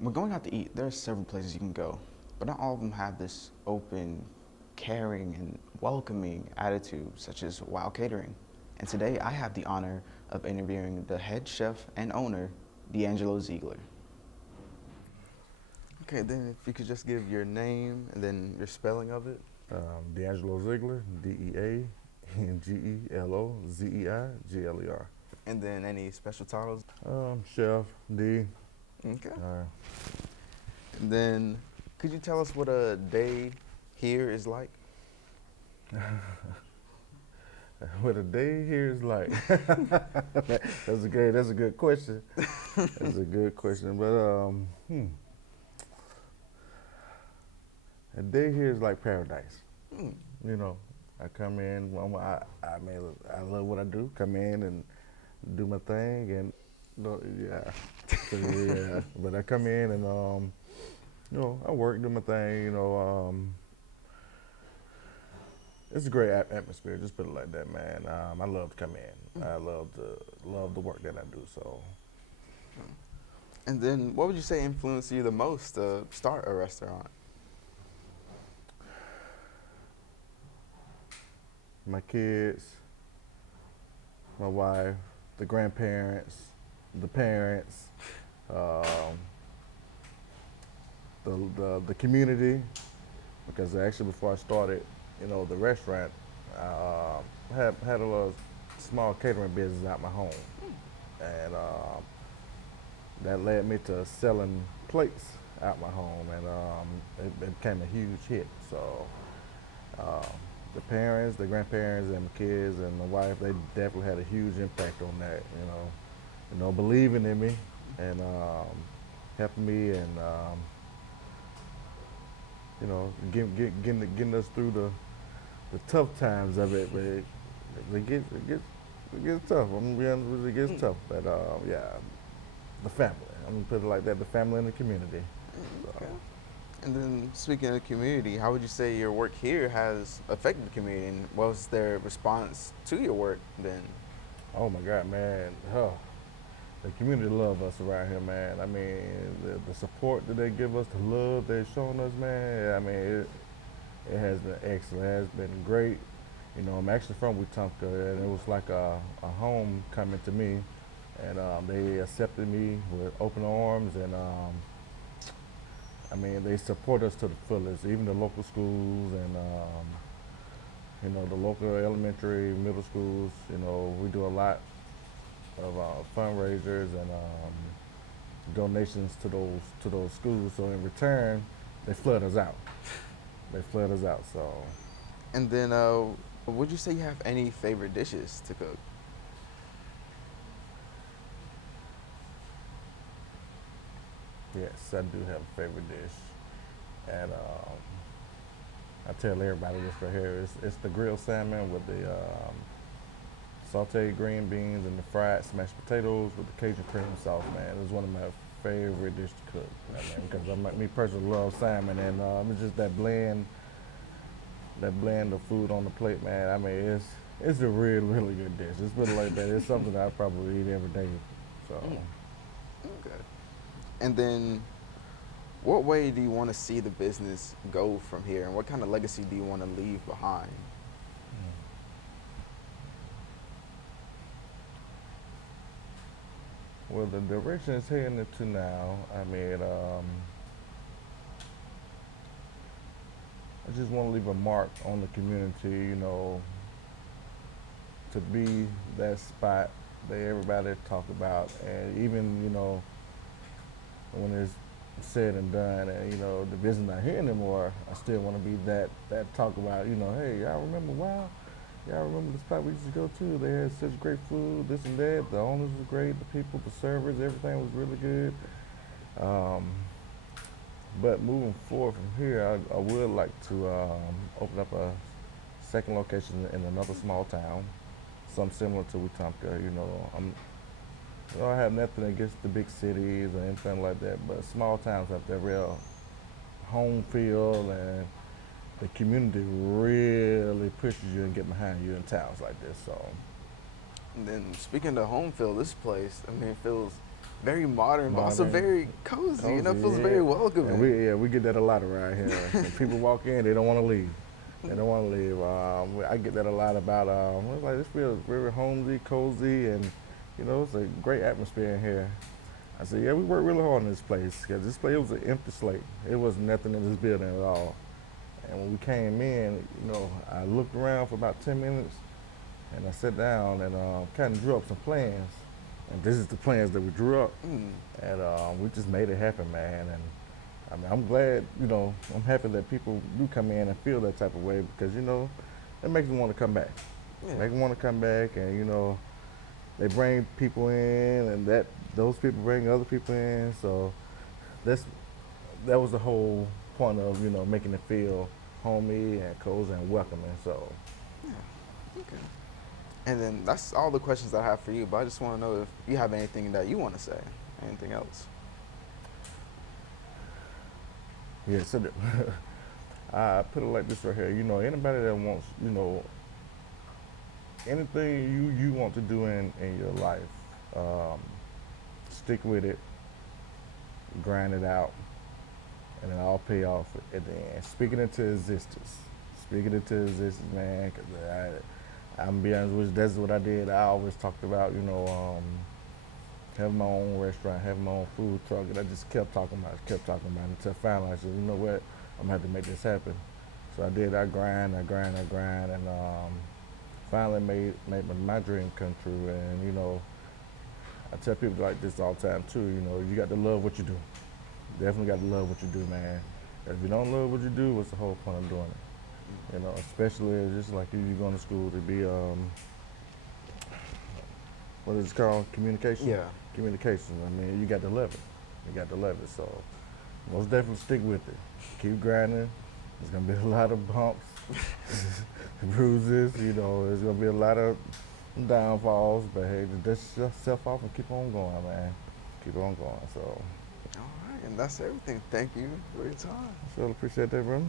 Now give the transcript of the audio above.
When going out to eat, there are several places you can go, but not all of them have this open, caring, and welcoming attitude, such as WOW Catering. And today I have the honor of interviewing the head chef and owner, DeAngelo Ziegler. Okay, then if you could just give your name and then your spelling of it. DeAngelo Ziegler, DeAngelo Zeigler. And then any special titles. Chef, D. Okay. And then could you tell us what a day here is like? What a day here is like. That's a good question. That's a good question. But a day here is like paradise. You know, I come in. I love what I do. Come in and do my thing, and yeah, so, yeah. But I come in and I work, do my thing. It's a great atmosphere. Just put it like that, man. I love to come in. I love the work that I do. So. And then what would you say influenced you the most to start a restaurant? My kids, my wife, the grandparents, the parents, the community. Because actually, before I started, the restaurant, I had a little small catering business out my home, and that led me to selling plates out my home, and it became a huge hit. So. The parents, the grandparents, and the kids, and my wife, they definitely had a huge impact on that, believing in me and helping me and, getting us through the tough times of it. But it gets tough. I'm going to be honest with you, it gets tough. But yeah, the family. I'm going to put it like that, the family and the community. Okay. And then speaking of the community, how would you say your work here has affected the community, and what was their response to your work then? Oh my God, man. Oh, the community love us around here, man. I mean, the support that they give us, the love they've shown us, man. I mean, it has been excellent. It has been great. I'm actually from Wetumpka, and it was like a home coming to me, and they accepted me with open arms, and they support us to the fullest, even the local schools and, the local elementary, middle schools. We do a lot of fundraisers and donations to those schools. So in return, they flood us out. So. And then would you say you have any favorite dishes to cook? Yes, I do have a favorite dish. And I tell everybody this right here. It's the grilled salmon with the sauteed green beans and the fried smashed potatoes with the Cajun cream sauce, man. It's one of my favorite dishes to cook, because me personally love salmon, and it's just that blend of food on the plate, man. I mean, it's a really, really good dish. Let's put it like that. It's something that I probably eat every day. So. Okay. And then, what way do you want to see the business go from here, and what kind of legacy do you want to leave behind? Well, the direction it's heading into now, I just want to leave a mark on the community, to be that spot that everybody talk about, and even, when it's said and done, and the business not here anymore, I still want to be that talk about, hey, y'all remember WOW? Y'all remember the spot we used to go to? They had such great food, this and that. The owners were great, the people, the servers, everything was really good. But moving forward from here, I would like to open up a second location in another small town, something similar to Wetumpka. I have nothing against the big cities or anything like that, but small towns have that real home feel, and the community really pushes you and get behind you in towns like this. So. And then speaking of home field, this place, it feels very modern, but also Modern, very cozy. You know, cozy, feels yeah. very welcoming. And we get that a lot around here. When people walk in, they don't want to leave. They don't want to leave. I get that a lot about. It's like this feels very homely, cozy, and it's a great atmosphere in here. I said, yeah, we worked really hard on this place because this place was an empty slate. It was nothing in this building at all. And when we came in, I looked around for about 10 minutes, and I sat down and kind of drew up some plans. And this is the plans that we drew up, and we just made it happen, man. And I mean, I'm glad, I'm happy that people do come in and feel that type of way because, it makes them want to come back. Yeah. Make them want to come back, and they bring people in, and those people bring other people in. So that was the whole point of making it feel homey and cozy and welcoming. So Yeah. Okay. And then that's all the questions I have for you. But I just want to know if you have anything that you want to say. Anything else? yeah, so I put it like this right here. Anybody that wants, anything you want to do in your life, stick with it, grind it out, and it all pay off at the end. Speaking into existence. Speaking into existence, man, because I'm gonna be honest with you, that's what I did. I always talked about, having my own restaurant, having my own food truck, and I just kept talking about it until finally I said, you know what, I'm gonna have to make this happen. So I did. I grind, and finally made my dream come true. And I tell people like this all the time too. You got to love what you do. Definitely got to love what you do, man. If you don't love what you do, what's the whole point of doing it? Especially just like you going to school to be what is it called? Communication. Yeah. Communication. I mean, you got to love it. You got to love it. So most definitely stick with it. Keep grinding. There's gonna be a lot of bumps, bruises. There's gonna be a lot of downfalls. But hey, just dust yourself off and keep on going, man. Keep on going. So. All right, and that's everything. Thank you for your time. Sure appreciate that, brother.